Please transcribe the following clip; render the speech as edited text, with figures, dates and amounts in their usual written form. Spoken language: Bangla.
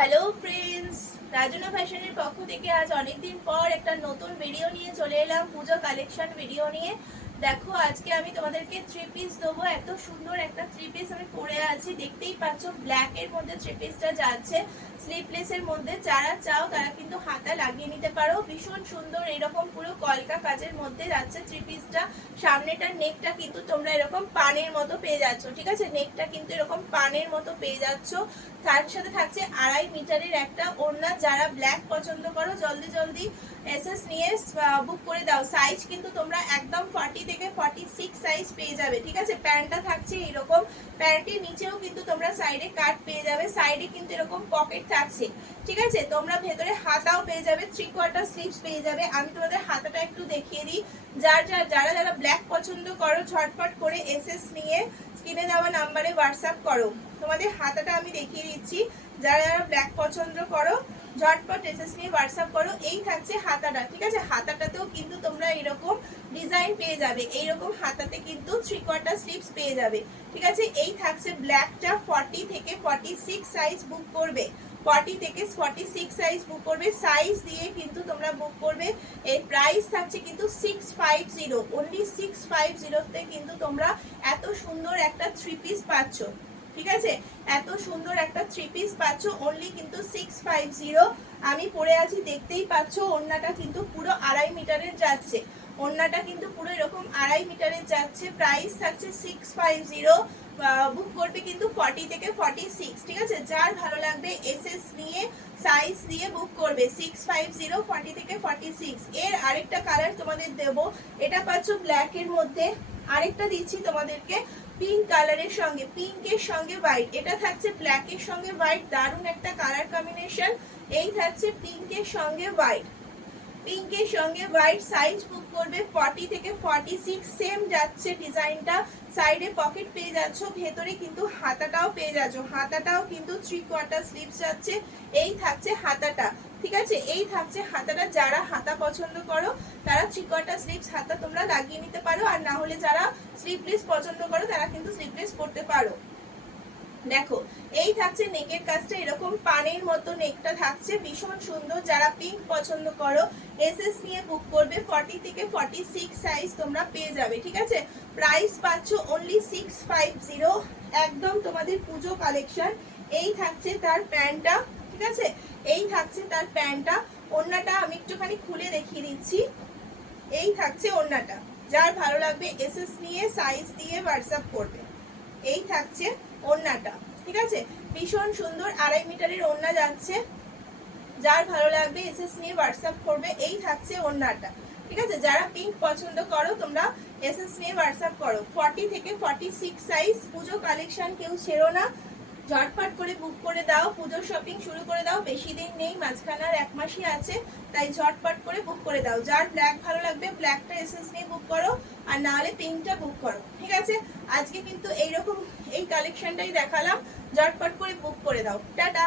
হ্যালো ফ্রেন্ডস, রাজনা ফ্যাশনের পক্ষ থেকে আজ অনেকদিন পর একটা নতুন ভিডিও নিয়ে চলে এলাম, পুজো কালেকশন ভিডিও নিয়ে। দেখো আজকে আমি তোমাদেরকে থ্রি পিস দেবো। এত সুন্দর একটা থ্রি পিস আমি পরে আছি, দেখতেই পাচ্ছ ব্ল্যাক এর মধ্যে থ্রি পিসটা যাচ্ছে স্লিভলেস এর মধ্যে। যারা চাও তারা কিন্তু হাতা লাগিয়ে নিতে পারো। ভীষণ সুন্দর এরকম পুরো কলকা কাজের মধ্যে যাচ্ছে থ্রি পিসটা। সামনেটার নেকটা কিন্তু তোমরা এরকম পানের মতো পেয়ে যাচ্ছ, ঠিক আছে? নেকটা কিন্তু এরকম পানের মতো পেয়ে যাচ্ছ। তার সাথে থাকছে 2.5 মিটারের একটা ওড়না। যারা ব্ল্যাক পছন্দ করো জলদি জলদি এসএস নিয়ে বুক করে দাও। সাইজ কিন্তু তোমরা একদম 40 থেকে 46 সাইজ পেয়ে যাবে, ঠিক আছে? প্যান্টটা থাকছে এরকম, প্যান্টের নিচেও কিন্তু তোমরা সাইডে কাট পেয়ে যাবে, সাইডে কিন্তু এরকম পকেট থাকছে, ঠিক আছে? তোমরা ভেতরে হাতাও পেয়ে যাবে, 3/4 স্লিভস পেয়ে যাবে। আমি তোমাদের হাতাটা একটু দেখিয়ে দিই। যারা যারা ব্ল্যাক পছন্দ করো ঝটপট করে এসএস নিয়ে স্ক্রিনে দেওয়া নাম্বারে হোয়াটসঅ্যাপ করো। তোমাদের হাতাটা আমি দেখিয়ে দিচ্ছি। যারা যারা ব্ল্যাক পছন্দ করো ঝটপট এসএস নিয়ে হোয়াটসঅ্যাপ করো। এই থাকছে হাতাটা, ঠিক আছে? হাতাটাতেও কিন্তু তোমরা এরকম ডিজাইন পেয়ে যাবে, এইরকম হাতাতে কিন্তু 3/4 স্লিভস পেয়ে যাবে, ঠিক আছে? এই থাকছে ব্ল্যাকটা, 40 থেকে 46 সাইজ বুক করবে, 40 থেকে 46 সাইজ বুক করবে। সাইজ দিয়ে কিন্তু তোমরা বুক করবে। এর প্রাইস থাকছে কিন্তু 650, অনলি 650 তে কিন্তু তোমরা এত সুন্দর একটা থ্রি পিস পাচ্ছ, ঠিক আছে? এত সুন্দর একটা থ্রি পিস পাচ্ছ অনলি কিন্তু 650। আমি পরে আছি, দেখতেই পাচ্ছ। ওড়নাটা কিন্তু পুরো 2.5 মিটারের যাচ্ছে, ওড়নাটা কিন্তু পুরো এরকম 2.5 মিটারের যাচ্ছে। প্রাইস থাকছে 650। বুক করবে কিন্তু 40 থেকে 46, ঠিক আছে? যার ভালো লাগবে এসএস নিয়ে সাইজ দিয়ে বুক করবে। 650, 40 থেকে 46। এর আরেকটা কালার তোমাদের দেবো, এটা পাচ্ছ ব্ল্যাক এর মধ্যে। আরেকটা দিচ্ছি তোমাদেরকে পিঙ্ক কালারের সঙ্গে, পিঙ্কের সঙ্গে হোয়াইট। এটা থাকছে ব্ল্যাকের সঙ্গে হোয়াইট, দারুণ একটা কালার কম্বিনেশন। এই থাকছে পিঙ্কের সঙ্গে হোয়াইট, পিঙ্কের সঙ্গে হোয়াইট। সাইজ বুক করবে 40 থেকে 46, সেম যাচ্ছে ডিজাইনটা। সাইডে পকেট পেয়ে যাচ্ছ, ভেতরে কিন্তু হাতাটাও পেয়ে যাচ্ছ, হাতাটাও কিন্তু 3/4 স্লিভস যাচ্ছে। এই থাকছে হাতাটা, ঠিক আছে? এই থাকছে হাতাটা। যারা হাতা পছন্দ করো তারা 3/4 স্লিভস হাতা তোমরা লাগিয়ে নিতে পারো, আর না হলে যারা স্লিভলেস পছন্দ করো তারা কিন্তু স্লিভলেস করতে পারো। দেখো এই থাকছে নেকের কাজটা, এরকম পানের মতো নেকটা থাকছে, ভীষণ সুন্দর। যারা পিঙ্ক পছন্দ করো এসএস নিয়ে বুক করবে, 40 থেকে 46 সাইজ তোমরা পেয়ে যাবে, ঠিক আছে? প্রাইস পাচ্ছ অনলি 650, একদম তোমাদের পুজো কালেকশন। এই থাকছে তার প্যান্টটা, ঠিক আছে? এই থাকছে তার প্যান্টটা। ওড়নাটা আমি একটুখানি খুলে দেখিয়ে দিচ্ছি। এই থাকছে ওড়নাটা। যার ভালো লাগবে এসএস নিয়ে সাইজ দিয়ে হোয়াটসঅ্যাপ করবে। এই থাকছে ওড়নাটা, ঠিক আছে? ভীষণ সুন্দর 2.5 মিটারের ওড়না যাচ্ছে। যার ভালো লাগবে এসএস নিয়ে হোয়াটসঅ্যাপ করবে। এই থাকছে ওড়নাটা, ঠিক আছে? যারা পিঙ্ক পছন্দ করো তোমরা এসএস নিয়ে হোয়াটসঅ্যাপ করো। 40 থেকে 46 সাইজ। পুজো কালেকশন কেউ ছেড়ো না, ঝটপট করে বুক করে দাও, পুজোর শপিং শুরু করে দাও। বেশি দিন নেই, মাঝখানে আর 1 মাসই আছে, তাই ঝটপট করে বুক করে দাও। যার ব্ল্যাক ভালো লাগবে ব্ল্যাকটা এসএস নিয়ে বুক করো, আর না হলে পিঙ্কটা বুক করো, ঠিক আছে? আজকে কিন্তু এইরকম এই কালেকশনটাই দেখালাম, ঝটপট করে বুক করে দাও। টাটা।